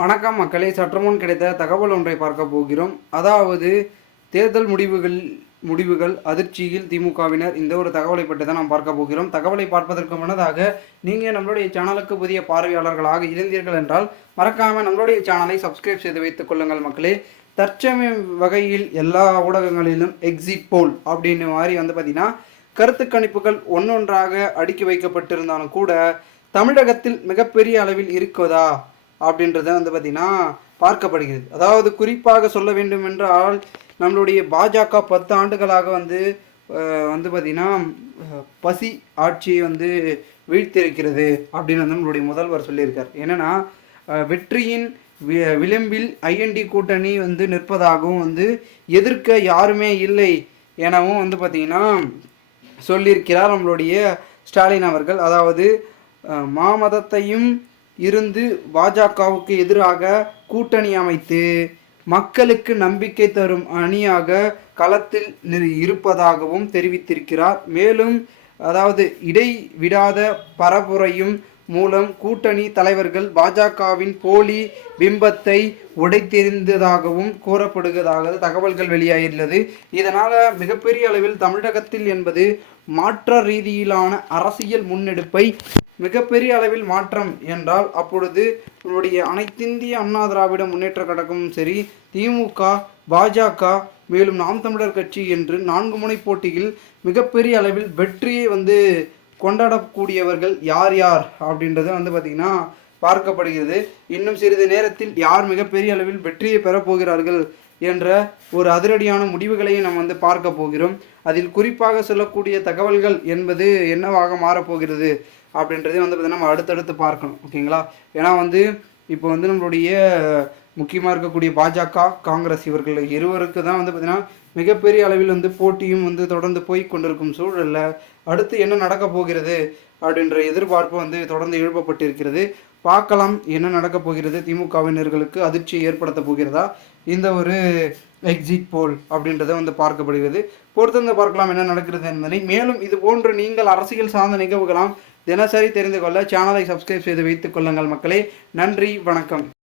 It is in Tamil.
வணக்கம் மக்களே, சற்றுமுன் கிடைத்த தகவல் ஒன்றை பார்க்க போகிறோம். அதாவது தேர்தல் முடிவுகள் அதிர்ச்சியில் திமுகவினர், இந்த ஒரு தகவலை பற்றி தான் நாம் பார்க்க போகிறோம். தகவலை பார்ப்பதற்கு முன்னதாக நீங்கள் நம்மளுடைய சேனலுக்கு புதிய பார்வையாளர்களாக இருந்தீர்கள் என்றால் மறக்காமல் நம்மளுடைய சேனலை சப்ஸ்கிரைப் செய்து வைத்துக் கொள்ளுங்கள் மக்களே. தற்சமய வகையில் எல்லா ஊடகங்களிலும் எக்ஸிட் போல் அப்படின்னு மாதிரி பார்த்திங்கன்னா கருத்து கணிப்புகள் ஒன்றொன்றாக அடுக்கி வைக்கப்பட்டிருந்தாலும் கூட தமிழகத்தில் மிகப்பெரிய அளவில் இருக்குதா அப்படின்றத பார்த்திங்கன்னா பார்க்கப்படுகிறது. அதாவது குறிப்பாக சொல்ல வேண்டும் என்றால் நம்மளுடைய பாஜக 10 ஆண்டுகளாக பார்த்திங்கன்னா பசி ஆட்சியை வீழ்த்திருக்கிறது அப்படின்னு நம்மளுடைய முதல்வர் சொல்லியிருக்கார். என்னென்னா வெற்றியின் விளிம்பில் ஐஎன்டி கூட்டணி நிற்பதாகவும் எதிர்க்க யாருமே இல்லை எனவும் பார்த்திங்கன்னா சொல்லியிருக்கிறார் நம்மளுடைய ஸ்டாலின் அவர்கள். அதாவது மாமதத்தையும் இருந்து பாஜகவுக்கு எதிராக கூட்டணி அமைத்து மக்களுக்கு நம்பிக்கை தரும் அணியாக களத்தில் இருப்பதாகவும் தெரிவித்திருக்கிறார். மேலும் அதாவது இடைவிடாத பரப்புரையும் மூலம் கூட்டணி தலைவர்கள் பாஜகவின் போலி பிம்பத்தை உடைத்தெறிந்ததாகவும் கூறப்படுவதாக தகவல்கள் வெளியாகியுள்ளது. இதனால் மிகப்பெரிய அளவில் தமிழகத்தில் என்பது மாற்ற ரீதியிலான அரசியல் முன்னெடுப்பை மிகப்பெரிய அளவில் மாற்றம் என்றால் அப்பொழுது நம்முடைய அனைத்திந்திய அண்ணா திராவிட முன்னேற்ற கழகமும் சரி, திமுக, பாஜக, மேலும் நாம் தமிழர் கட்சி என்று 4 முனை போட்டியில் மிகப்பெரிய அளவில் வெற்றியை கொண்டாடக்கூடியவர்கள் யார் யார் அப்படின்றது பார்த்திங்கன்னா பார்க்கப்படுகிறது. இன்னும் சிறிது நேரத்தில் யார் மிகப்பெரிய அளவில் வெற்றியை பெறப்போகிறார்கள் என்ற ஒரு அதிரடியான முடிவுகளையும் நாம் பார்க்க போகிறோம். அதில் குறிப்பாக சொல்லக்கூடிய தகவல்கள் என்பது என்னவாக மாறப்போகிறது அப்படின்றதே பார்த்திங்கன்னா நம்ம அடுத்தடுத்து பார்க்கணும். ஓகேங்களா? ஏன்னா இப்போ நம்மளுடைய முக்கியமாக இருக்கக்கூடிய பாஜக, காங்கிரஸ் இவர்கள் இருவருக்கு தான் பார்த்திங்கன்னா மிகப்பெரிய அளவில் போட்டியும் தொடர்ந்து போய் கொண்டிருக்கும் சூழலில் அடுத்து என்ன நடக்க போகிறது அப்படின்ற எதிர்பார்ப்பு தொடர்ந்து எழுப்பப்பட்டிருக்கிறது. பார்க்கலாம் என்ன நடக்க போகிறது. திமுகவினர்களுக்கு அதிர்ச்சியை ஏற்படுத்த போகிறதா இந்த ஒரு எக்ஸிட் போல் அப்படின்றத பார்க்கப்படுகிறது. பொறுத்திருந்து பார்க்கலாம் என்ன நடக்கிறது என்பதை. மேலும் இது போன்று நீங்கள் அரசியல் சார்ந்த நிகழ்வுகளாம் தினசரி தெரிந்து கொள்ள சேனலை சப்ஸ்கிரைப் செய்து வைத்துக் கொள்ளுங்கள் மக்களே. நன்றி, வணக்கம்.